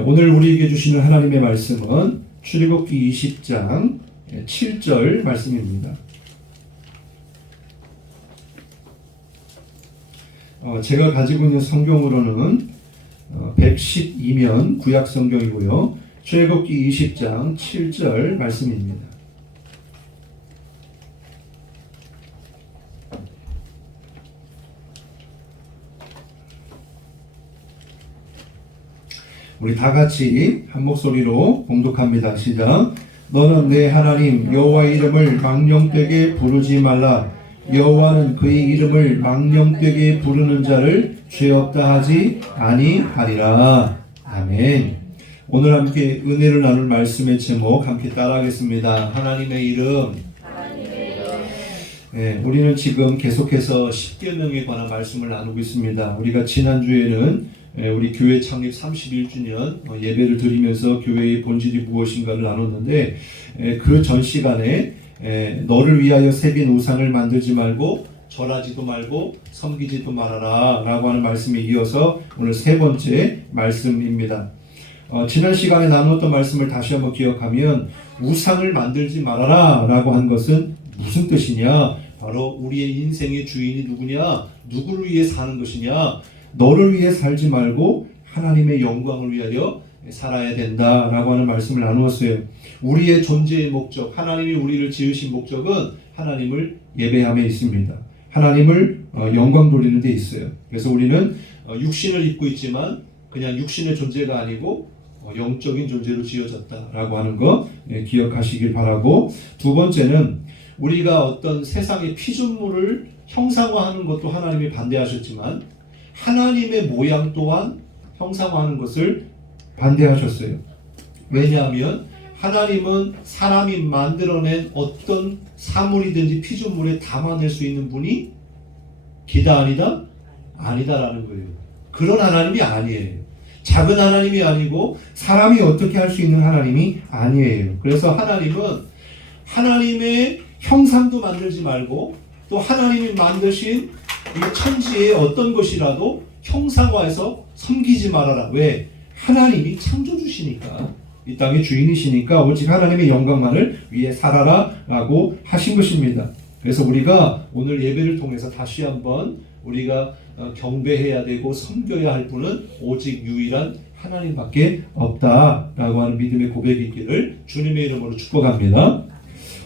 오늘 우리에게 주시는 하나님의 말씀은 출애굽기 20장 7절 말씀입니다. 제가 가지고 있는 성경으로는 112면 구약 성경이고요. 출애굽기 20장 7절 말씀입니다. 우리 다 같이 한 목소리로 봉독합니다. 시작. 너는 내 하나님 여호와의 이름을 망령되게 부르지 말라. 여호와는 그의 이름을 망령되게 부르는 자를 죄 없다 하지 아니하리라. 아멘. 오늘 함께 은혜를 나눌 말씀의 제목 함께 따라하겠습니다. 하나님의 이름. 우리는 지금 계속해서 10계명에 관한 말씀을 나누고 있습니다. 우리가 지난주에는 우리 교회 창립 31주년 예배를 드리면서 교회의 본질이 무엇인가를 나눴는데, 그 전 시간에 너를 위하여 새긴 우상을 만들지 말고 절하지도 말고 섬기지도 말아라 라고 하는 말씀에 이어서 오늘 세 번째 말씀입니다. 지난 시간에 나누었던 말씀을 다시 한번 기억하면, 우상을 만들지 말아라 라고 한 것은 무슨 뜻이냐? 바로 우리의 인생의 주인이 누구냐? 누구를 위해 사는 것이냐? 너를 위해 살지 말고 하나님의 영광을 위하여 살아야 된다라고 하는 말씀을 나누었어요. 우리의 존재의 목적, 하나님이 우리를 지으신 목적은 하나님을 예배함에 있습니다. 하나님을 영광 돌리는 데 있어요. 그래서 우리는 육신을 입고 있지만 그냥 육신의 존재가 아니고 영적인 존재로 지어졌다라고 하는 거 기억하시길 바라고, 두 번째는 우리가 어떤 세상의 피조물을 형상화하는 것도 하나님이 반대하셨지만 하나님의 모양 또한 형상화하는 것을 반대하셨어요. 왜냐하면 하나님은 사람이 만들어낸 어떤 사물이든지 피조물에 담아낼 수 있는 분이 기다 아니다? 아니다라는 거예요. 그런 하나님이 아니에요. 작은 하나님이 아니고 사람이 어떻게 할 수 있는 하나님이 아니에요. 그래서 하나님은 하나님의 형상도 만들지 말고 또 하나님이 만드신 이 천지의 어떤 것이라도 형상화해서 섬기지 말아라. 왜? 하나님이 창조주시니까, 이 땅의 주인이시니까 오직 하나님의 영광만을 위해 살아라 라고 하신 것입니다. 그래서 우리가 오늘 예배를 통해서 다시 한번 우리가 경배해야 되고 섬겨야 할 분은 오직 유일한 하나님밖에 없다라고 하는 믿음의 고백이 있기를 주님의 이름으로 축복합니다.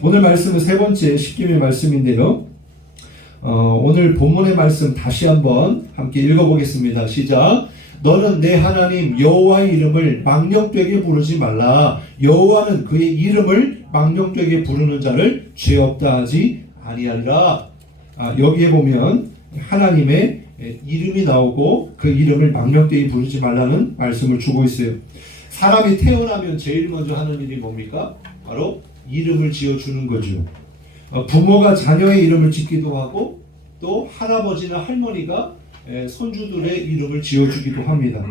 오늘 말씀은 세 번째 10계명의 말씀인데요. 오늘 본문의 말씀 다시 한번 함께 읽어보겠습니다. 시작. 너는 내 하나님 여호와의 이름을 망령되게 부르지 말라. 여호와는 그의 이름을 망령되게 부르는 자를 죄 없다 하지 아니하리라. 여기에 보면 하나님의 이름이 나오고 그 이름을 망령되게 부르지 말라는 말씀을 주고 있어요. 사람이 태어나면 제일 먼저 하는 일이 뭡니까? 바로 이름을 지어주는 거죠. 부모가 자녀의 이름을 짓기도 하고 또 할아버지나 할머니가 손주들의 이름을 지어주기도 합니다.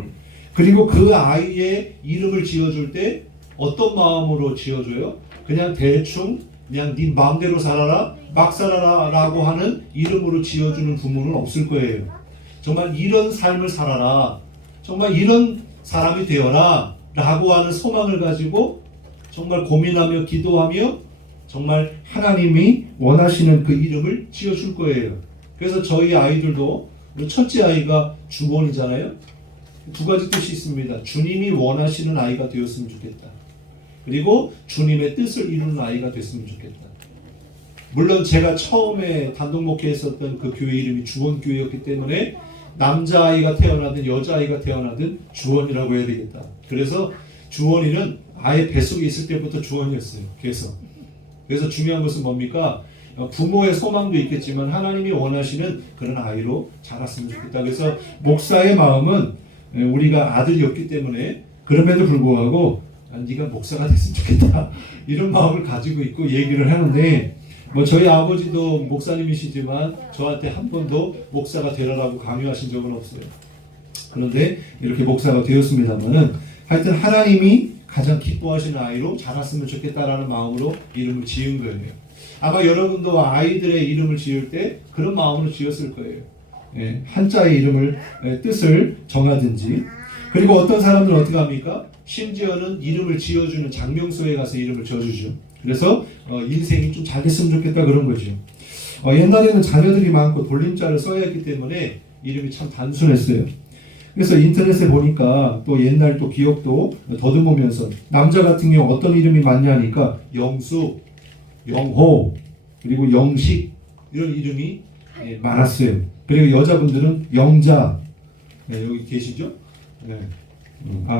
그리고 그 아이의 이름을 지어줄 때 어떤 마음으로 지어줘요? 그냥 대충 그냥 네 마음대로 살아라, 막 살아라 라고 하는 이름으로 지어주는 부모는 없을 거예요. 정말 이런 삶을 살아라, 정말 이런 사람이 되어라 라고 하는 소망을 가지고 정말 고민하며 기도하며 정말 하나님이 원하시는 그 이름을 지어줄 거예요. 그래서 저희 아이들도, 첫째 아이가 주원이잖아요. 두 가지 뜻이 있습니다. 주님이 원하시는 아이가 되었으면 좋겠다. 그리고 주님의 뜻을 이루는 아이가 됐으면 좋겠다. 물론 제가 처음에 단독 목회했었던 그 교회 이름이 주원교회였기 때문에 남자아이가 태어나든 여자아이가 태어나든 주원이라고 해야 되겠다. 그래서 주원이는 아예 뱃속에 있을 때부터 주원이었어요. 그래서 중요한 것은 뭡니까? 부모의 소망도 있겠지만 하나님이 원하시는 그런 아이로 자랐으면 좋겠다. 그래서 목사의 마음은 우리가 아들이었기 때문에 그럼에도 불구하고 네가 목사가 됐으면 좋겠다 이런 마음을 가지고 있고 얘기를 하는데, 저희 아버지도 목사님이시지만 저한테 한 번도 목사가 되라라고 강요하신 적은 없어요. 그런데 이렇게 목사가 되었습니다만은 하여튼 하나님이 가장 기뻐하시는 아이로 자랐으면 좋겠다라는 마음으로 이름을 지은 거예요. 아마 여러분도 아이들의 이름을 지을 때 그런 마음으로 지었을 거예요. 한자의 이름을 뜻을 정하든지. 그리고 어떤 사람들은 어떻게 합니까? 심지어는 이름을 지어주는 장명소에 가서 이름을 지어주죠. 그래서 인생이 좀 잘 됐으면 좋겠다 그런 거죠. 옛날에는 자녀들이 많고 돌림자를 써야 했기 때문에 이름이 참 단순했어요. 그래서 인터넷에 보니까 또 옛날 또 기억도 더듬으면서 남자 같은 경우 어떤 이름이 많냐 하니까 영수, 영호, 그리고 영식 이런 이름이 많았어요. 그리고 여자분들은 영자, 여기 계시죠? 네.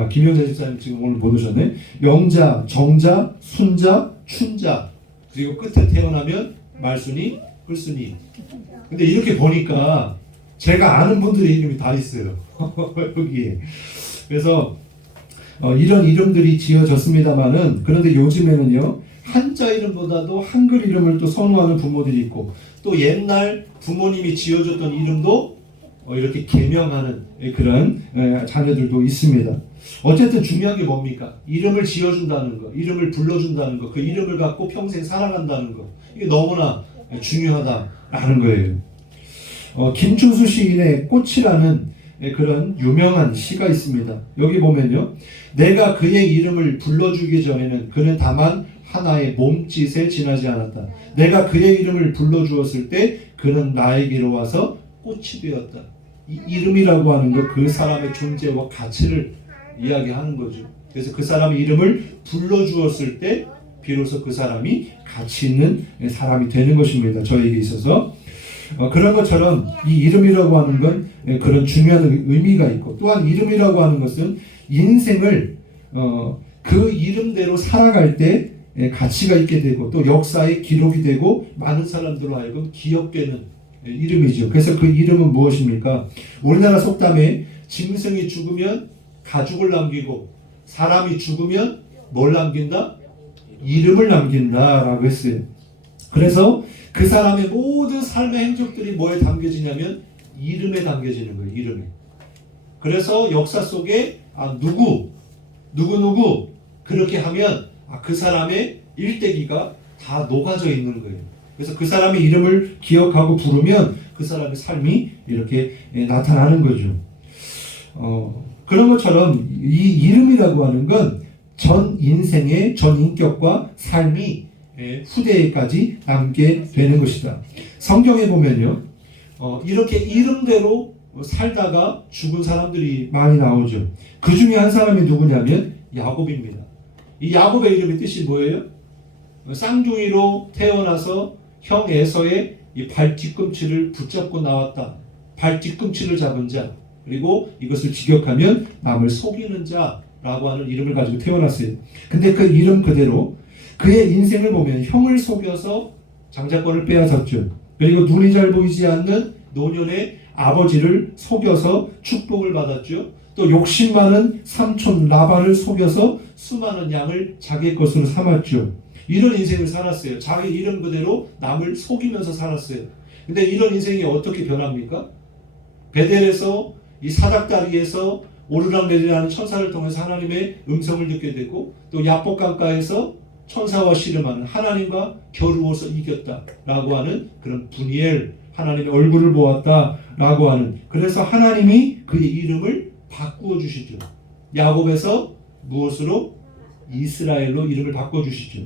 김현재 집사님 지금 오늘 못 오셨네. 영자, 정자, 순자, 춘자, 그리고 끝에 태어나면 말순이, 끌순이. 근데 이렇게 보니까 제가 아는 분들의 이름이 다 있어요. 여기에. 그래서 이런 이름들이 지어졌습니다만은, 그런데 요즘에는요 한자 이름보다도 한글 이름을 또 선호하는 부모들이 있고, 또 옛날 부모님이 지어줬던 이름도 이렇게 개명하는 그런 자녀들도 있습니다. 어쨌든 중요한 게 뭡니까? 이름을 지어준다는 거, 이름을 불러준다는 거, 그 이름을 갖고 평생 살아간다는 거, 이게 너무나 중요하다라는 거예요. 김춘수 시인의 꽃이라는 그런 유명한 시가 있습니다. 여기 보면요, 내가 그의 이름을 불러주기 전에는 그는 다만 하나의 몸짓에 지나지 않았다. 내가 그의 이름을 불러주었을 때 그는 나에게로 와서 꽃이 되었다. 이 이름이라고 하는 것, 그 사람의 존재와 가치를 이야기하는 거죠. 그래서 그 사람의 이름을 불러주었을 때 비로소 그 사람이 가치 있는 사람이 되는 것입니다. 저에게 있어서. 그런 것처럼 이 이름이라고 하는 건 그런 중요한 의미가 있고, 또한 이름이라고 하는 것은 인생을 그 이름대로 살아갈 때 가치가 있게 되고, 또 역사의 기록이 되고, 많은 사람들로 하여금 기억되는 이름이죠. 그래서 그 이름은 무엇입니까? 우리나라 속담에 짐승이 죽으면 가죽을 남기고 사람이 죽으면 뭘 남긴다? 이름을 남긴다라고 했어요. 그래서 그 사람의 모든 삶의 행적들이 뭐에 담겨지냐면 이름에 담겨지는 거예요. 이름에. 그래서 역사 속에 누구 그렇게 하면 그 사람의 일대기가 다 녹아져 있는 거예요. 그래서 그 사람의 이름을 기억하고 부르면 그 사람의 삶이 이렇게 나타나는 거죠. 그런 것처럼 이 이름이라고 하는 건 전 인생의 전 인격과 삶이 후대에까지 남게 되는 것이다. 성경에 보면요, 이렇게 이름대로 살다가 죽은 사람들이 많이 나오죠. 그 중에 한 사람이 누구냐면 야곱입니다. 이 야곱의 이름의 뜻이 뭐예요? 쌍둥이로 태어나서 형 에서의 이 발 뒤꿈치를 붙잡고 나왔다. 발 뒤꿈치를 잡은 자, 그리고 이것을 직역하면 남을 속이는 자라고 하는 이름을 가지고 태어났어요. 근데 그 이름 그대로 그의 인생을 보면 형을 속여서 장자권을 빼앗았죠. 그리고 눈이 잘 보이지 않는 노년의 아버지를 속여서 축복을 받았죠. 또 욕심 많은 삼촌 라반을 속여서 수많은 양을 자기 것으로 삼았죠. 이런 인생을 살았어요. 자기 이름 그대로 남을 속이면서 살았어요. 근데 이런 인생이 어떻게 변합니까? 베델에서 이 사닥다리에서 오르락내리락하는 천사를 통해서 하나님의 음성을 듣게 되고, 또 야복 강가에서 천사와 씨름하는 하나님과 겨루어서 이겼다라고 하는 그런 분이엘, 하나님의 얼굴을 보았다라고 하는, 그래서 하나님이 그의 이름을 바꾸어 주시죠. 야곱에서 무엇으로? 이스라엘로 이름을 바꿔 주시죠.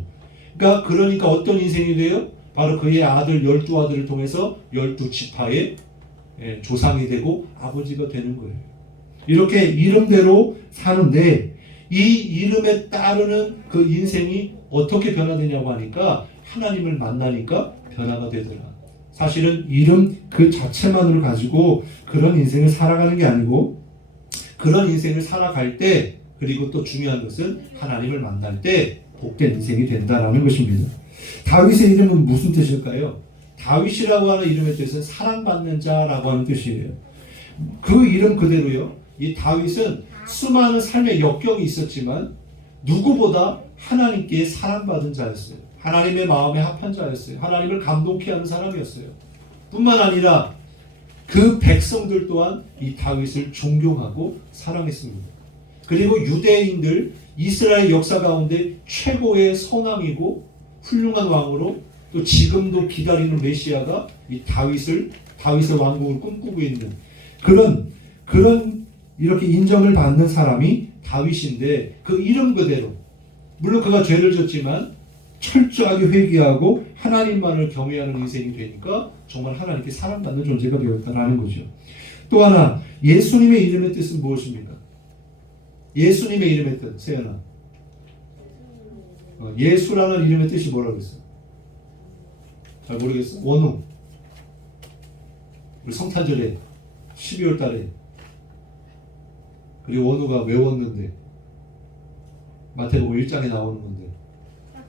그러니까 어떤 인생이 돼요? 바로 그의 아들 12아들을 통해서 12지파의 조상이 되고 아버지가 되는 거예요. 이렇게 이름대로 사는데, 이 이름에 따르는 그 인생이 어떻게 변화되냐고 하니까 하나님을 만나니까 변화가 되더라. 사실은 이름 그 자체만으로 가지고 그런 인생을 살아가는 게 아니고, 그런 인생을 살아갈 때, 그리고 또 중요한 것은 하나님을 만날 때 복된 인생이 된다라는 것입니다. 다윗의 이름은 무슨 뜻일까요? 다윗이라고 하는 이름의 뜻은 사랑받는 자라고 하는 뜻이에요. 그 이름 그대로요, 이 다윗은 수많은 삶의 역경이 있었지만 누구보다 하나님께 사랑받은 자였어요. 하나님의 마음에 합한 자였어요. 하나님을 감동케 하는 사람이었어요. 뿐만 아니라 그 백성들 또한 이 다윗을 존경하고 사랑했습니다. 그리고 유대인들, 이스라엘 역사 가운데 최고의 선왕이고 훌륭한 왕으로, 또 지금도 기다리는 메시아가 이 다윗의 왕국을 꿈꾸고 있는 그런 이렇게 인정을 받는 사람이 다윗인데 그 이름 그대로 물론 그가 죄를 졌지만 철저하게 회개하고 하나님만을 경외하는 인생이 되니까 정말 하나님께 사랑받는 존재가 되었다라는 거죠. 또 하나 예수님의 이름의 뜻은 무엇입니까? 예수님의 이름의 뜻 세연아 예수라는 이름의 뜻이 뭐라고 했어? 잘 모르겠어? 원우 우리 성탄절에 12월 달에 그리고 원우가 외웠는데 마태복음 1장에 나오는 건데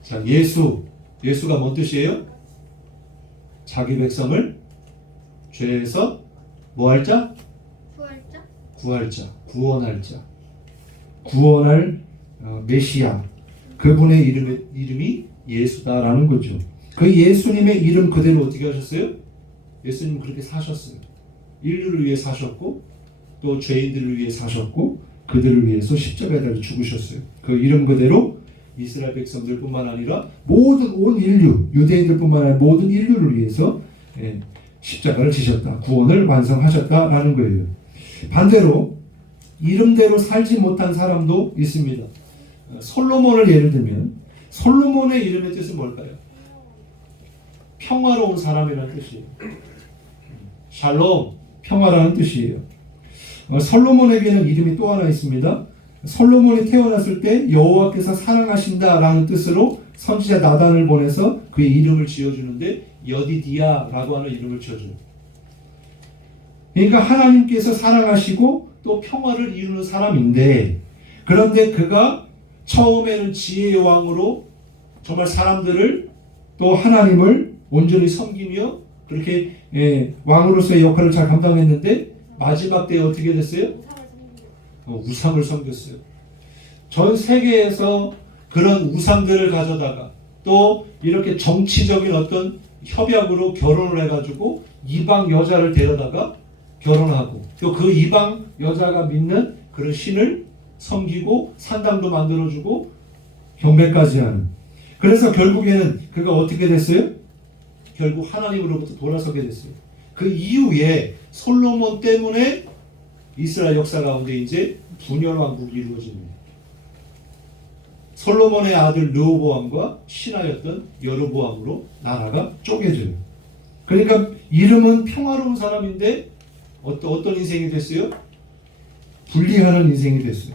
자 예수가 뭔 뜻이에요? 자기 백성을 죄에서 뭐 할 자? 구할 자 구원할 자 구원할 메시아 그분의 이름이 예수다라는 거죠. 그 예수님의 이름 그대로 어떻게 하셨어요? 예수님은 그렇게 사셨어요. 인류를 위해 사셨고 또 죄인들을 위해 사셨고 그들을 위해서 십자가에 달려 죽으셨어요. 그 이름 그대로 이스라엘 백성들뿐만 아니라 모든 온 인류 유대인들뿐만 아니라 모든 인류를 위해서 십자가를 지셨다. 구원을 완성하셨다라는 거예요. 반대로 이름대로 살지 못한 사람도 있습니다. 솔로몬을 예를 들면 솔로몬의 이름의 뜻은 뭘까요? 평화로운 사람이라는 뜻이에요. 샬롬, 평화라는 뜻이에요. 솔로몬에게는 이름이 또 하나 있습니다. 솔로몬이 태어났을 때 여호와께서 사랑하신다라는 뜻으로 선지자 나단을 보내서 그의 이름을 지어주는데 여디디아라고 하는 이름을 지어줘요. 그러니까 하나님께서 사랑하시고 또 평화를 이루는 사람인데 그런데 그가 처음에는 지혜의 왕으로 정말 사람들을 또 하나님을 온전히 섬기며 그렇게 왕으로서의 역할을 잘 감당했는데 마지막 때에 어떻게 됐어요? 우상을 섬겼어요. 전 세계에서 그런 우상들을 가져다가 또 이렇게 정치적인 어떤 협약으로 결혼을 해가지고 이방 여자를 데려다가 결혼하고 또 그 이방 여자가 믿는 그런 신을 섬기고 산당도 만들어주고 경배까지 하는 그래서 결국에는 그가 어떻게 됐어요? 결국 하나님으로부터 돌아서게 됐어요. 그 이후에 솔로몬 때문에 이스라엘 역사 가운데 이제 분열 왕국이 이루어집니다. 솔로몬의 아들 르호보암과 신하였던 여로보암으로 나라가 쪼개져요. 그러니까 이름은 평화로운 사람인데 어떤 인생이 됐어요? 분리하는 인생이 됐어요.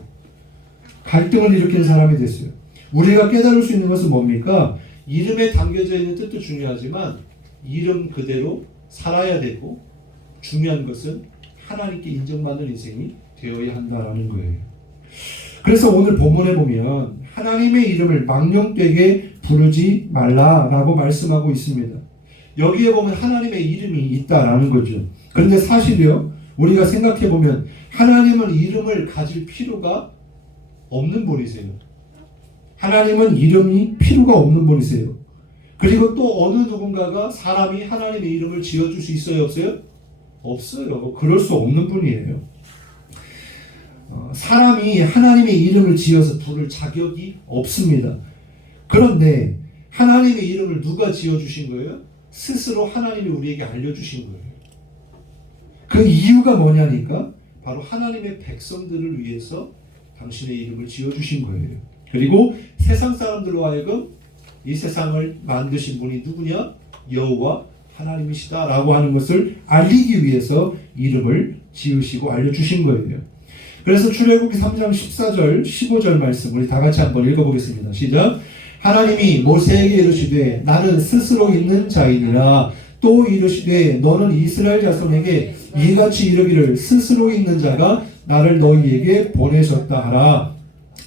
갈등을 일으키는 사람이 됐어요. 우리가 깨달을 수 있는 것은 뭡니까? 이름에 담겨져 있는 뜻도 중요하지만 이름 그대로 살아야 되고 중요한 것은 하나님께 인정받는 인생이 되어야 한다라는 거예요. 그래서 오늘 본문에 보면 하나님의 이름을 망령되게 부르지 말라라고 말씀하고 있습니다. 여기에 보면 하나님의 이름이 있다라는 거죠. 그런데 사실요 우리가 생각해 보면 하나님은 이름을 가질 필요가 없는 분이세요. 하나님은 이름이 필요가 없는 분이세요. 그리고 또 어느 누군가가 사람이 하나님의 이름을 지어줄 수 있어요? 없어요? 없어요. 그럴 수 없는 분이에요. 사람이 하나님의 이름을 지어서 부를 자격이 없습니다. 그런데 하나님의 이름을 누가 지어주신 거예요? 스스로 하나님이 우리에게 알려주신 거예요. 그 이유가 뭐냐니까 바로 하나님의 백성들을 위해서 당신의 이름을 지어주신 거예요. 그리고 세상 사람들로 하여금 이 세상을 만드신 분이 누구냐? 여호와 하나님이시다라고 하는 것을 알리기 위해서 이름을 지으시고 알려주신 거예요. 그래서 출애굽기 3장 14절 15절 말씀 우리 다 같이 한번 읽어보겠습니다. 시작. 하나님이 모세에게 이르시되 나는 스스로 있는 자이니라. 또 이르시되 너는 이스라엘 자손에게 이같이 이르기를 스스로 있는 자가 나를 너희에게 보내셨다 하라.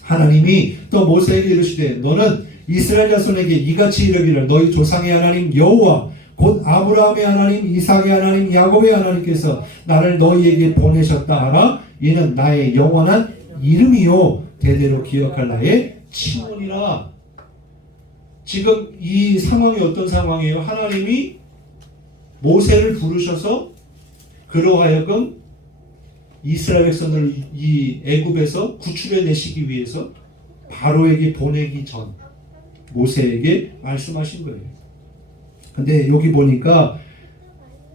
하나님이 또 모세에게 이르시되 너는 이스라엘 자손에게 이같이 이르기를 너희 조상의 하나님 여호와 곧 아브라함의 하나님 이삭의 하나님 야곱의 하나님께서 나를 너희에게 보내셨다 하라. 이는 나의 영원한 이름이요 대대로 기억할 나의 칭언이라. 지금 이 상황이 어떤 상황이에요? 하나님이 모세를 부르셔서 그로 하여금 이스라엘 백성을 이 애굽에서 구출해 내시기 위해서 바로에게 보내기 전 모세에게 말씀하신 거예요. 근데 여기 보니까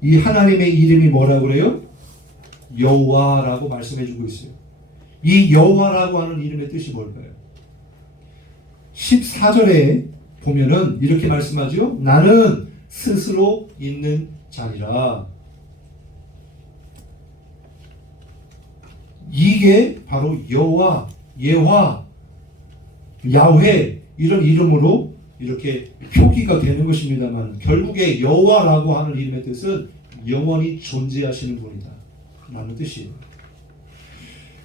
이 하나님의 이름이 뭐라고 그래요? 여호와라고 말씀해 주고 있어요. 이 여호와라고 하는 이름의 뜻이 뭘까요? 14절에 보면은 이렇게 말씀하죠. 나는 스스로 있는 자니라. 이게 바로 여호와, 예화, 야훼 이런 이름으로 이렇게 표기가 되는 것입니다만, 결국에 여호와라고 하는 이름의 뜻은 영원히 존재하시는 분이다 라는 뜻이에요.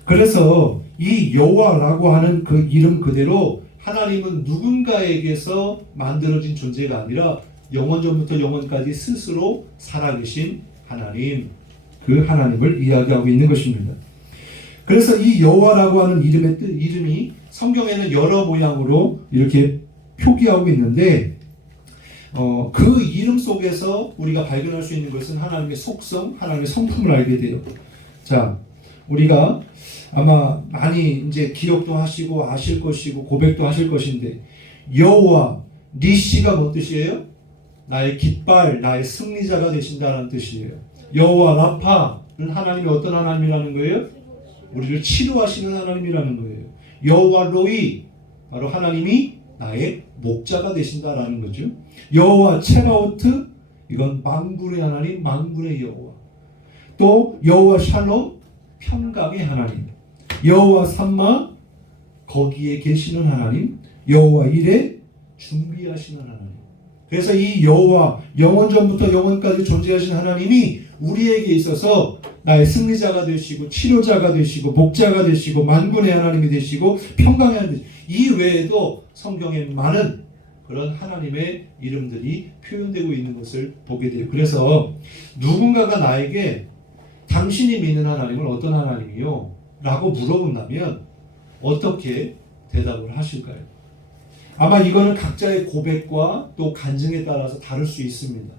그래서 이 여호와라고 하는 그 이름 그대로 하나님은 누군가에게서 만들어진 존재가 아니라 영원전부터 영원까지 스스로 살아계신 하나님, 그 하나님을 이야기하고 있는 것입니다. 그래서 이 여호와라고 하는 이름이 성경에는 여러 모양으로 이렇게 표기하고 있는데, 그 이름 속에서 우리가 발견할 수 있는 것은 하나님의 속성, 하나님의 성품을 알게 돼요. 자, 우리가 아마 많이 이제 기억도 하시고 아실 것이고 고백도 하실 것인데, 여호와 니시가 뭔 뜻이에요? 나의 깃발, 나의 승리자가 되신다는 뜻이에요. 여호와 라파는 하나님이 어떤 하나님이라는 거예요? 우리를 치료하시는 하나님이라는 거예요. 여호와 로이, 바로 하나님이 나의 목자가 되신다라는 거죠. 여호와 체바오트, 이건 만군의 하나님, 만군의 여호와. 또 여호와 샬롬, 평강의 하나님. 여호와 삼마, 거기에 계시는 하나님. 여호와 이레, 준비하시는 하나님. 그래서 이 여호와, 영원전부터 영원까지 존재하신 하나님이 우리에게 있어서 나의 승리자가 되시고 치료자가 되시고 목자가 되시고 만군의 하나님이 되시고 평강의 하나님, 이 외에도 성경에 많은 그런 하나님의 이름들이 표현되고 있는 것을 보게 돼요. 그래서 누군가가 나에게 당신이 믿는 하나님은 어떤 하나님이요? 라고 물어본다면 어떻게 대답을 하실까요? 아마 이거는 각자의 고백과 또 간증에 따라서 다를 수 있습니다.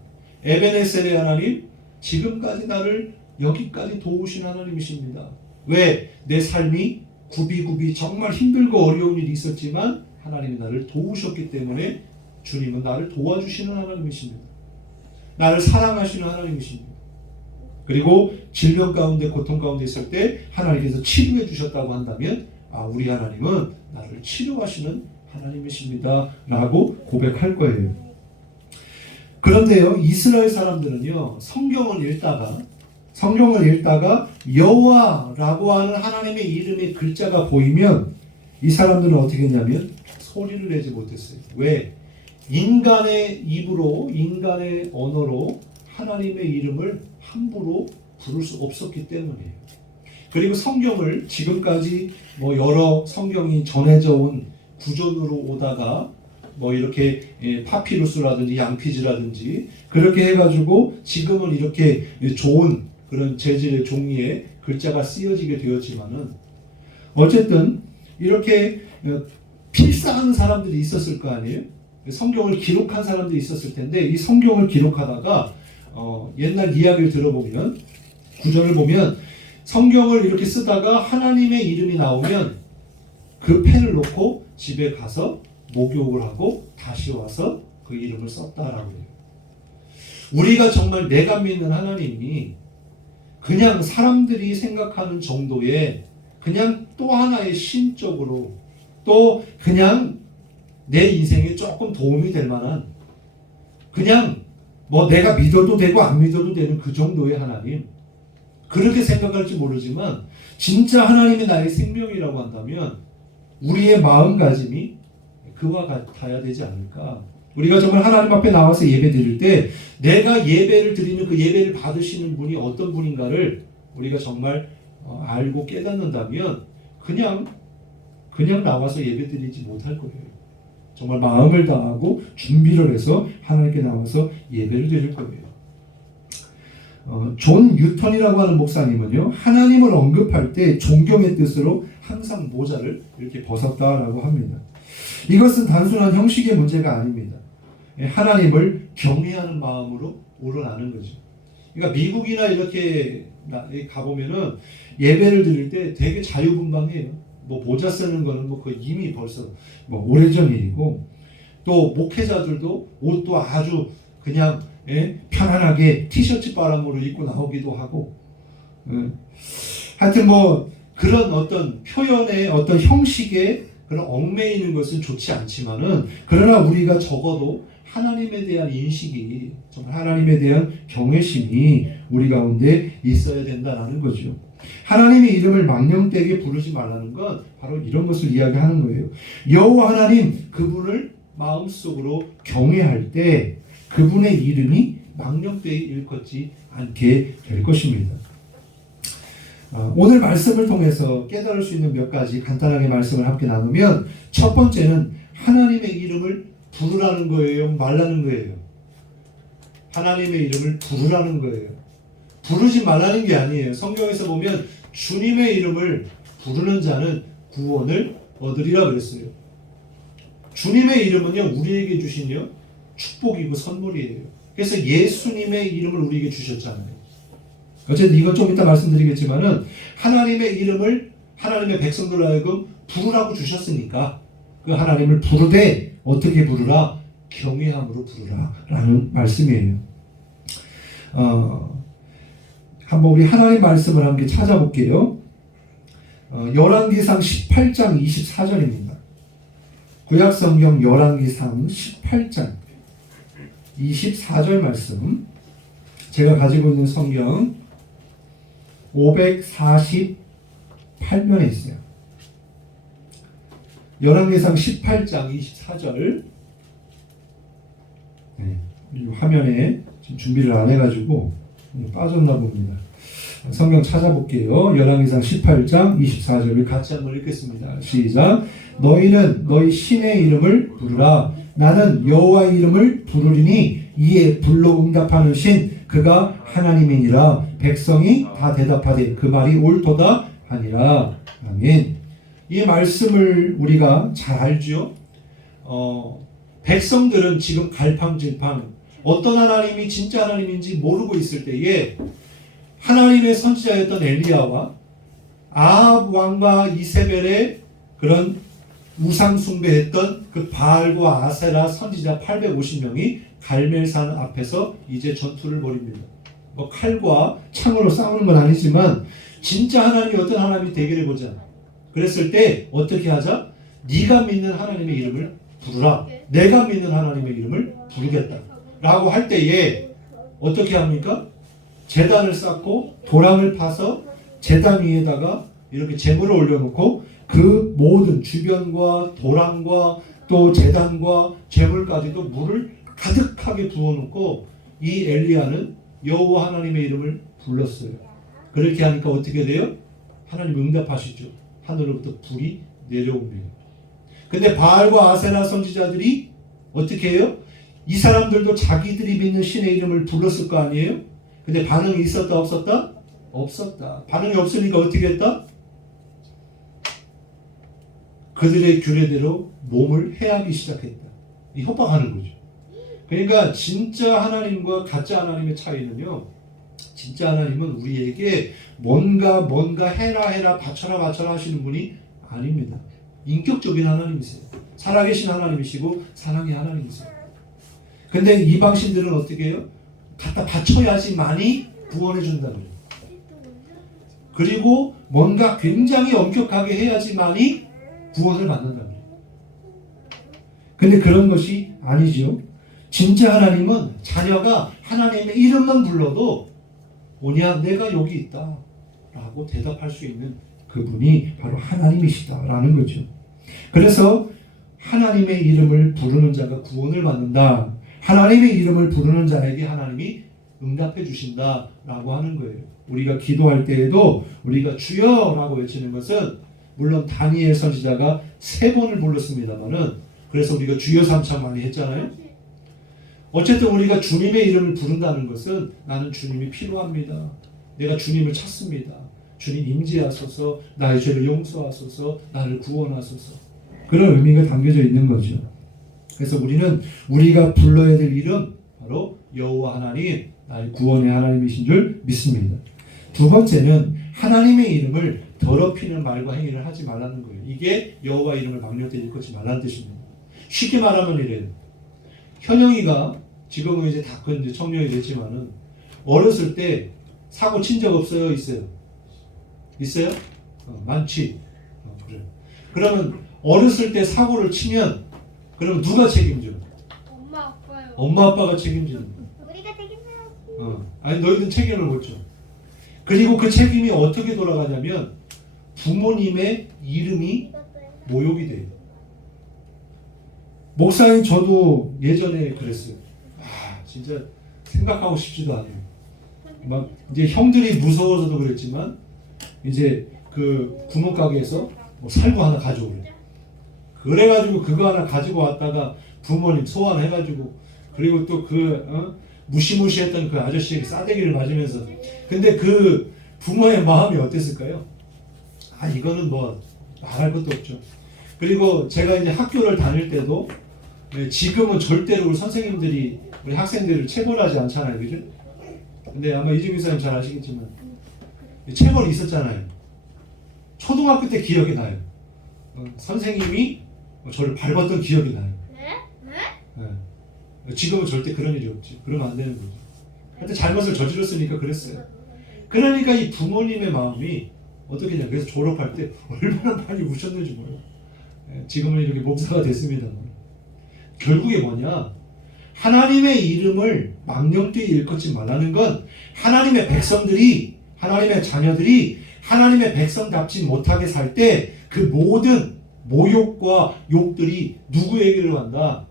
에베네셀의 하나님, 지금까지 나를 여기까지 도우신 하나님이십니다. 왜? 내 삶이 굽이굽이 정말 힘들고 어려운 일이 있었지만 하나님이 나를 도우셨기 때문에 주님은 나를 도와주시는 하나님이십니다. 나를 사랑하시는 하나님이십니다. 그리고 질병 가운데 고통 가운데 있을 때 하나님께서 치료해 주셨다고 한다면, 우리 하나님은 나를 치료하시는 하나님이십니다 라고 고백할 거예요. 그런데요, 이스라엘 사람들은요, 성경을 읽다가 여호와라고 하는 하나님의 이름의 글자가 보이면 이 사람들은 어떻게 했냐면 소리를 내지 못했어요. 왜? 인간의 입으로, 인간의 언어로 하나님의 이름을 함부로 부를 수 없었기 때문이에요. 그리고 성경을 지금까지 여러 성경이 전해져 온 구전으로 오다가 이렇게 파피루스라든지 양피지라든지 그렇게 해가지고 지금은 이렇게 좋은 그런 재질의 종이에 글자가 쓰여지게 되었지만은, 어쨌든 이렇게 필사하는 사람들이 있었을 거 아니에요? 성경을 기록한 사람들이 있었을 텐데, 이 성경을 기록하다가 옛날 이야기를 들어보면, 구전을 보면 성경을 이렇게 쓰다가 하나님의 이름이 나오면 그 펜을 놓고 집에 가서 목욕을 하고 다시 와서 그 이름을 썼다라고 해요. 우리가 정말 내가 믿는 하나님이 그냥 사람들이 생각하는 정도의 그냥 또 하나의 신적으로, 또 그냥 내 인생에 조금 도움이 될 만한, 그냥 내가 믿어도 되고 안 믿어도 되는 그 정도의 하나님, 그렇게 생각할지 모르지만 진짜 하나님이 나의 생명이라고 한다면 우리의 마음가짐이 그와 같아야 되지 않을까. 우리가 정말 하나님 앞에 나와서 예배 드릴 때 내가 예배를 드리는 그 예배를 받으시는 분이 어떤 분인가를 우리가 정말 알고 깨닫는다면 그냥 나와서 예배 드리지 못할 거예요. 정말 마음을 다하고 준비를 해서 하나님께 나와서 예배를 드릴 거예요. 존 뉴턴이라고 하는 목사님은요, 하나님을 언급할 때 존경의 뜻으로 항상 모자를 이렇게 벗었다라고 합니다. 이것은 단순한 형식의 문제가 아닙니다. 하나님을 경외하는 마음으로 우러나는 거죠. 그러니까 미국이나 이렇게 가보면은 예배를 드릴 때 되게 자유분방해요. 모자 쓰는 거는 그 이미 벌써 오래전 일이고, 또 목회자들도 옷도 아주 그냥 편안하게 티셔츠 바람으로 입고 나오기도 하고, 하여튼 그런 어떤 표현의 어떤 형식에 그런 얽매이는 것은 좋지 않지만은 그러나 우리가 적어도 하나님에 대한 인식이 정말 하나님에 대한 경외심이 우리 가운데 있어야 된다라는 거죠. 하나님의 이름을 망령되게 부르지 말라는 건 바로 이런 것을 이야기하는 거예요. 여호와 하나님 그분을 마음속으로 경외할 때 그분의 이름이 망령되게 일컫지 않게 될 것입니다. 오늘 말씀을 통해서 깨달을 수 있는 몇 가지 간단하게 말씀을 함께 나누면 첫 번째는 하나님의 이름을 부르라는 거예요, 말라는 거예요. 하나님의 이름을 부르라는 거예요. 부르지 말라는 게 아니에요. 성경에서 보면 주님의 이름을 부르는 자는 구원을 얻으리라 그랬어요. 주님의 이름은요, 우리에게 주신요 축복이고 선물이에요. 그래서 예수님의 이름을 우리에게 주셨잖아요. 어쨌든 이건 좀 이따 말씀드리겠지만은 하나님의 이름을 하나님의 백성들로 하여금 부르라고 주셨으니까 그 하나님을 부르되 어떻게 부르라? 경외함으로 부르라 라는 말씀이에요. 한번 우리 하나님 말씀을 함께 찾아볼게요. 열왕기상 18장 24절입니다. 구약성경 열왕기상 18장 24절 말씀, 제가 가지고 있는 성경 548면에 있어요. 열왕기상 18장 24절. 네, 화면에 지금 준비를 안 해가지고 빠졌나 봅니다. 성경 찾아볼게요. 열왕기상 18장 24절을 같이 한번 읽겠습니다. 시작. 너희는 너희 신의 이름을 부르라. 나는 여호와의 이름을 부르리니 이에 불로 응답하는 신 그가 하나님이니라. 백성이 다 대답하되 그 말이 옳도다 하니라. 아멘. 이 말씀을 우리가 잘 알죠. 백성들은 지금 갈팡질팡 어떤 하나님이 진짜 하나님인지 모르고 있을 때에 하나님의 선지자였던 엘리야와 아합 왕과 이세벨의 그런 우상 숭배했던 그 바알과 아세라 선지자 850명이 갈멜산 앞에서 이제 전투를 벌입니다. 뭐 칼과 창으로 싸우는 건 아니지만 진짜 하나님이 어떤 하나님이 대결해 보자. 그랬을 때 어떻게 하자? 네가 믿는 하나님의 이름을 부르라. 내가 믿는 하나님의 이름을 부르겠다. 라고 할 때에 어떻게 합니까? 제단을 쌓고 도랑을 파서 제단 위에다가 이렇게 제물을 올려놓고 그 모든 주변과 도랑과 또 제단과 제물까지도 물을 가득하게 부어놓고 이 엘리야는 여호와 하나님의 이름을 불렀어요. 그렇게 하니까 어떻게 돼요? 하나님 응답하시죠. 하늘로부터 불이 내려옵니다. 근데 바알과 아세라 선지자들이 어떻게 해요? 이 사람들도 자기들이 믿는 신의 이름을 불렀을 거 아니에요? 근데 반응이 있었다 없었다? 없었다. 반응이 없으니까 어떻게 했다? 그들의 규례대로 몸을 해하기 시작했다. 협박하는 거죠. 그러니까 진짜 하나님과 가짜 하나님의 차이는요, 진짜 하나님은 우리에게 뭔가 해라 바쳐라 하시는 분이 아닙니다. 인격적인 하나님이세요. 살아계신 하나님이시고 사랑의 하나님이세요. 근데 이방신들은 어떻게 해요? 갖다 바쳐야지만이 구원해 준다고요. 그리고 뭔가 굉장히 엄격하게 해야지만이 구원을 받는다고요. 근데 그런 것이 아니죠. 진짜 하나님은 자녀가 하나님의 이름만 불러도 오냐 내가 여기 있다 라고 대답할 수 있는 그분이 바로 하나님이시다 라는 거죠. 그래서 하나님의 이름을 부르는 자가 구원을 받는다. 하나님의 이름을 부르는 자에게 하나님이 응답해 주신다 라고 하는 거예요. 우리가 기도할 때에도 우리가 주여 라고 외치는 것은 물론 다니엘 선지자가 3번을 불렀습니다만은 그래서 우리가 주여 삼창 많이 했잖아요. 어쨌든 우리가 주님의 이름을 부른다는 것은 나는 주님이 필요합니다. 내가 주님을 찾습니다. 주님 임재하소서, 나의 죄를 용서하소서, 나를 구원하소서. 그런 의미가 담겨져 있는 거죠. 그래서 우리는 우리가 불러야 될 이름 바로 여호와 하나님, 나의 구원의 하나님이신 줄 믿습니다. 두 번째는 하나님의 이름을 더럽히는 말과 행위를 하지 말라는 거예요. 이게 여호와 이름을 망령되이 일컫지 말라는 뜻입니다. 쉽게 말하면 이래요. 현영이가 지금은 이제 다 큰 청년이 됐지만은 어렸을 때 사고 친 적 없어요? 있어요? 있어요? 많지. 그래. 그러면 어렸을 때 사고를 치면 그러면 누가 책임져? 엄마 아빠요. 엄마 아빠가 책임지는 거야. 우리가 책임져야지. 아니 너희들은 책임을 못 져. 그리고 그 책임이 어떻게 돌아가냐면 부모님의 이름이 모욕이 돼요. 목사님 저도 예전에 그랬어요. 진짜 생각하고 싶지도 않아요. 막 이제 형들이 무서워서도 그랬지만 이제 그 구멍 가게에서 뭐 살구 하나 가져오래. 그래가지고 그거 하나 가지고 왔다가 부모님 소환해가지고 그리고 또 그 무시무시했던 그 아저씨에게 싸대기를 맞으면서 근데 그 부모의 마음이 어땠을까요? 이거는 뭐 말할 것도 없죠. 그리고 제가 이제 학교를 다닐 때도 지금은 절대로 우리 선생님들이 우리 학생들을 체벌하지 않잖아요, 그죠? 근데 아마 이주민 사님 잘 아시겠지만 체벌이 있었잖아요. 초등학교 때 기억이 나요. 선생님이 저를 밟았던 기억이 나요. 네. 지금은 절대 그런 일이 없지. 그러면 안 되는 거죠. 하여튼 잘못을 저질렀으니까 그랬어요. 그러니까 이 부모님의 마음이 어떻게 냐 그래서 졸업할 때 얼마나 많이 우셨는지 몰라요. 지금은 이렇게 목사가 됐습니다만 결국에 뭐냐? 하나님의 이름을 망령되이 일컫지 말라는 건 하나님의 백성들이 하나님의 자녀들이 하나님의 백성답지 못하게 살 때 그 모든 모욕과 욕들이 누구에게로 간다?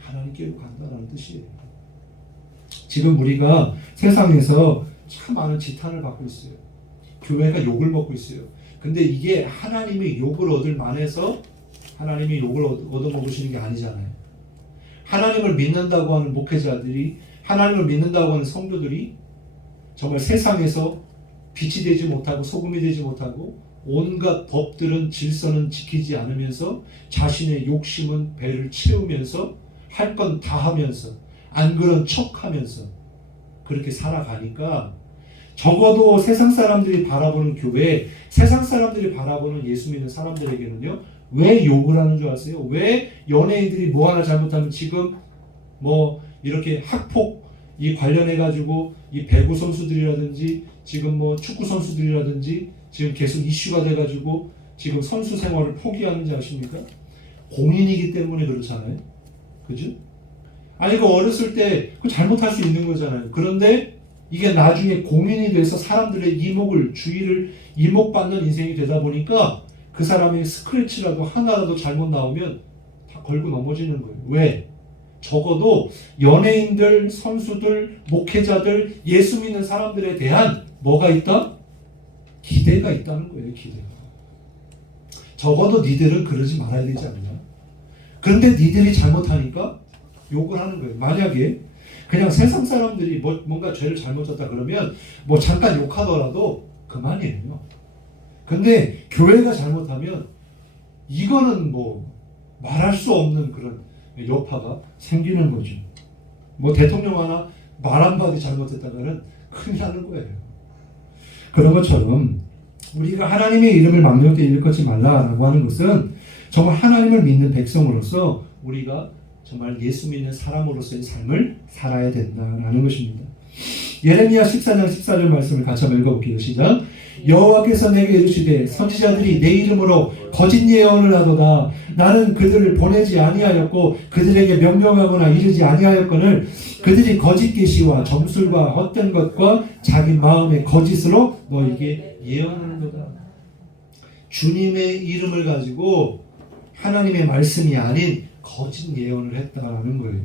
하나님께로 간다는 뜻이에요. 지금 우리가 세상에서 참 많은 지탄을 받고 있어요. 교회가 욕을 먹고 있어요. 근데 이게 하나님의 욕을 얻을 만해서 하나님이 욕을 얻어먹으시는 게 아니잖아요. 하나님을 믿는다고 하는 목회자들이 하나님을 믿는다고 하는 성도들이 정말 세상에서 빛이 되지 못하고 소금이 되지 못하고 온갖 법들은 질서는 지키지 않으면서 자신의 욕심은 배를 채우면서 할 건 다 하면서 안 그런 척하면서 그렇게 살아가니까 적어도 세상 사람들이 바라보는 교회, 세상 사람들이 바라보는 예수 믿는 사람들에게는요 왜 욕을 하는 줄 아세요? 왜 연예인들이 뭐 하나 잘못하면 지금 뭐 이렇게 학폭 이 관련해 가지고 이 배구 선수들이라든지 지금 뭐 축구 선수들이라든지 지금 계속 이슈가 돼 가지고 지금 선수 생활을 포기하는지 아십니까? 공인이기 때문에 그렇잖아요. 그죠? 아니 그 어렸을 때 그 잘못할 수 있는 거잖아요. 그런데 이게 나중에 공인이 돼서 사람들의 주의를 이목받는 인생이 되다 보니까 그 사람이 스크래치라도 하나라도 잘못 나오면 다 걸고 넘어지는 거예요. 왜? 적어도 연예인들, 선수들, 목회자들, 예수 믿는 사람들에 대한 뭐가 있다? 기대가 있다는 거예요. 기대가. 적어도 니들은 그러지 말아야 되지 않냐? 그런데 니들이 잘못하니까 욕을 하는 거예요. 만약에 그냥 세상 사람들이 뭔가 죄를 잘못졌다 그러면 뭐 잠깐 욕하더라도 그만이에요. 근데 교회가 잘못하면 이거는 뭐 말할 수 없는 그런 여파가 생기는 거죠. 뭐 대통령 하나 말 한마디 잘못했다가는 큰일 나는 거예요. 그런 것처럼 우리가 하나님의 이름을 망령되이 일컫지 말라라고 하는 것은 정말 하나님을 믿는 백성으로서 우리가 정말 예수 믿는 사람으로서의 삶을 살아야 된다라는 것입니다. 예레미야 14장 14절 말씀을 같이 한번 읽어볼게요. 시작. 여호와께서 내게 이르시되 선지자들이 내 이름으로 거짓 예언을 하도다. 나는 그들을 보내지 아니하였고 그들에게 명령하거나 이르지 아니하였거늘 그들이 거짓 계시와 점술과 헛된 것과 자기 마음의 거짓으로 너에게 예언하는도다. 주님의 이름을 가지고 하나님의 말씀이 아닌 거짓 예언을 했다라는 거예요.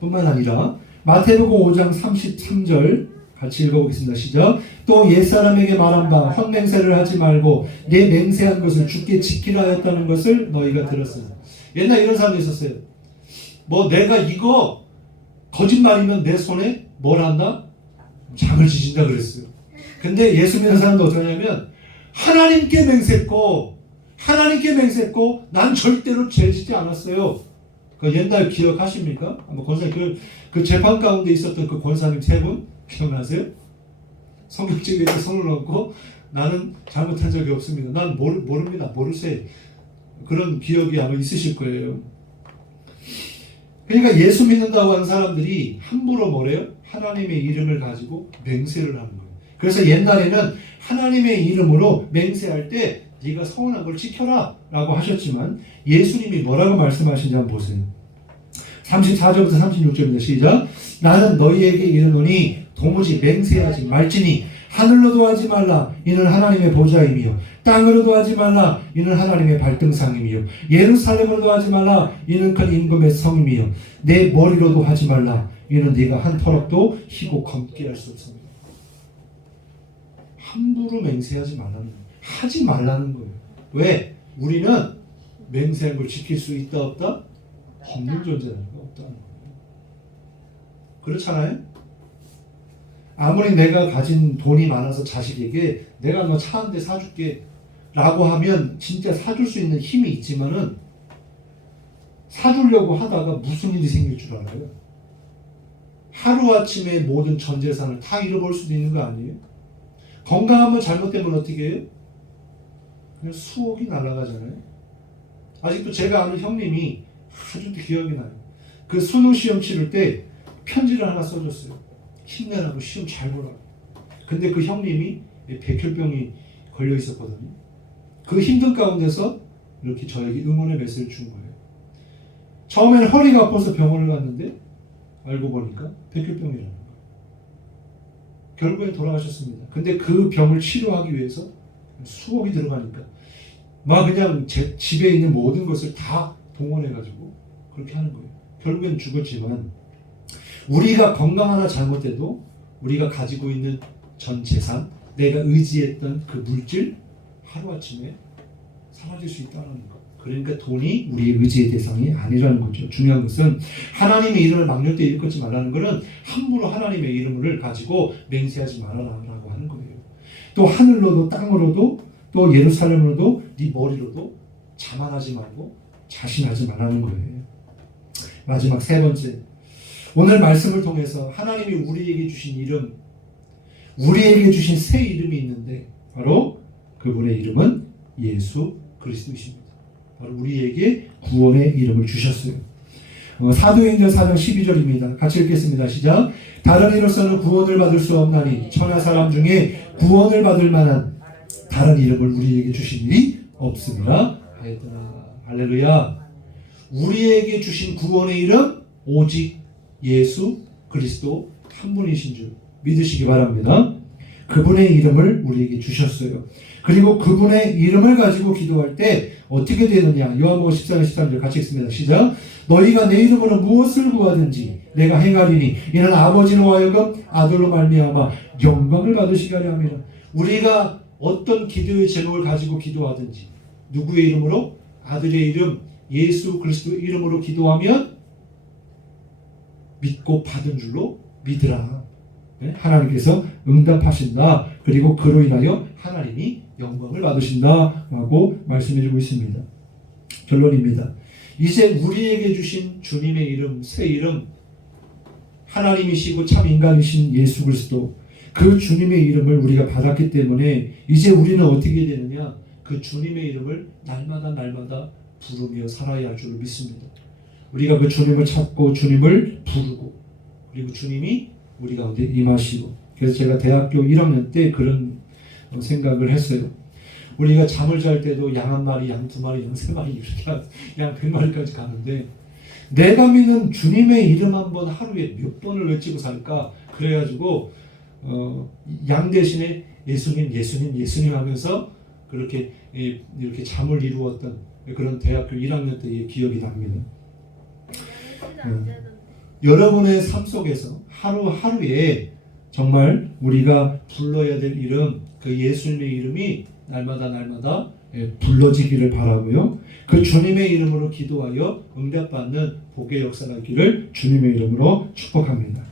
뿐만 아니라 마태복음 5장 33절 같이 읽어보겠습니다. 시작. 또 옛사람에게 말한 바 헛맹세를 하지 말고 내 맹세한 것을 주께 지키라 했다는 것을 너희가 들었으니. 옛날 이런 사람도 있었어요. 뭐 내가 이거 거짓말이면 내 손에 뭘 한다? 장을 지진다 그랬어요. 근데 예수 믿는 사람도 어떻게 하냐면 하나님께 맹세했고 난 절대로 죄 짓지 않았어요. 그 옛날 기억하십니까? 아마 권사님 그 재판 가운데 있었던 그 권사님 세 분 기억나세요? 성경책에 손을 얹고 나는 잘못한 적이 없습니다. 난 모릅니다. 모르세요. 그런 기억이 아마 있으실 거예요. 그러니까 예수 믿는다고 하는 사람들이 함부로 뭐래요? 하나님의 이름을 가지고 맹세를 하는 거예요. 그래서 옛날에는 하나님의 이름으로 맹세할 때 네가 서운한 걸 지켜라 라고 하셨지만 예수님이 뭐라고 말씀하신지 한번 보세요. 34절부터 36절입니다. 시작. 나는 너희에게 이르노니 도무지 맹세하지 말지니 하늘로도 하지 말라 이는 하나님의 보좌이며 땅으로도 하지 말라 이는 하나님의 발등상이며 예루살렘으로도 하지 말라 이는 큰 임금의 성이며 내 머리로도 하지 말라 이는 네가 한 터럭도 희고 검게 할 수 없습니다. 함부로 맹세하지 말라는 거예요. 하지 말라는 거예요. 왜? 우리는 맹세한 걸 지킬 수 있다 없다? 없는 존재라는 거 없다는 거예요. 그렇잖아요? 아무리 내가 가진 돈이 많아서 자식에게 내가 너 차 한 대 사줄게 라고 하면 진짜 사줄 수 있는 힘이 있지만은 사주려고 하다가 무슨 일이 생길 줄 알아요? 하루아침에 모든 전 재산을 다 잃어버릴 수도 있는 거 아니에요? 건강 한번 잘못되면 어떻게 해요? 그냥 수억이 날아가잖아요. 아직도 제가 아는 형님이 아주 기억이 나요. 그 수능 시험 치를 때 편지를 하나 써줬어요. 힘내라고 시험 잘 보라고. 근데 그 형님이 백혈병이 걸려 있었거든요. 그 힘든 가운데서 이렇게 저에게 응원의 메시지를 준 거예요. 처음에는 허리가 아파서 병원을 갔는데 알고 보니까 백혈병이라는 거예요. 결국엔 돌아가셨습니다. 근데 그 병을 치료하기 위해서 수억이 들어가니까 막 그냥 제 집에 있는 모든 것을 다 동원해가지고 그렇게 하는 거예요. 결국엔 죽었지만 우리가 건강 하나 잘못돼도 우리가 가지고 있는 전 재산, 내가 의지했던 그 물질 하루아침에 사라질 수 있다는 것. 그러니까 돈이 우리의 의지의 대상이 아니라는 거죠. 중요한 것은 하나님의 이름을 막을 때 일컫지 말라는 것은 함부로 하나님의 이름을 가지고 맹세하지 말아라라고 하는 거예요. 또 하늘로도 땅으로도 또 예루살렘으로도 네 머리로도 자만하지 말고 자신하지 말라는 거예요. 마지막 세 번째, 오늘 말씀을 통해서 하나님이 우리에게 주신 이름, 우리에게 주신 새 이름이 있는데 바로 그분의 이름은 예수 그리스도이십니다. 바로 우리에게 구원의 이름을 주셨어요. 사도행전 4장 12절입니다. 같이 읽겠습니다. 시작. 다른 이로서는 구원을 받을 수 없나니 천하 사람 중에 구원을 받을 만한 다른 이름을 우리에게 주신 일이 없음이라 하였더라. 할렐루야. 우리에게 주신 구원의 이름 오직 예수 그리스도 한 분이신 줄 믿으시기 바랍니다. 그분의 이름을 우리에게 주셨어요. 그리고 그분의 이름을 가지고 기도할 때 어떻게 되느냐. 요한복음 14장 13절 같이 읽습니다. 시작. 너희가 내 이름으로 무엇을 구하든지 내가 행하리니 이는 아버지로 하여금 아들로 말미암아 영광을 받으시게 하려 함이라. 우리가 어떤 기도의 제목을 가지고 기도하든지 누구의 이름으로? 아들의 이름 예수 그리스도 이름으로 기도하면 믿고 받은 줄로 믿으라. 하나님께서 응답하신다. 그리고 그로 인하여 하나님이 영광을 받으신다 라고 말씀해주고 있습니다. 결론입니다. 이제 우리에게 주신 주님의 이름, 새 이름, 하나님이시고 참 인간이신 예수 그리스도, 그 주님의 이름을 우리가 받았기 때문에 이제 우리는 어떻게 되느냐, 그 주님의 이름을 날마다 부르며 살아야 할 줄을 믿습니다. 우리가 그 주님을 찾고 주님을 부르고 그리고 주님이 우리 가운데 임하시고. 그래서 제가 대학교 1학년 때 그런 생각을 했어요. 우리가 잠을 잘 때도 양 한 마리, 양 두 마리, 양 세 마리 이렇게 양 100마리까지 가는데 내가 믿는 주님의 이름 한번 하루에 몇 번을 외치고 살까? 그래가지고 양 대신에 예수님 하면서 그렇게 이렇게 잠을 이루었던 그런 대학교 1학년 때의 기억이 납니다. 여러분의 삶 속에서 하루하루에 정말 우리가 불러야 될 이름, 그 예수님의 이름이 날마다 불러지기를 바라고요. 그 주님의 이름으로 기도하여 응답받는 복의 역사가 있기를 주님의 이름으로 축복합니다.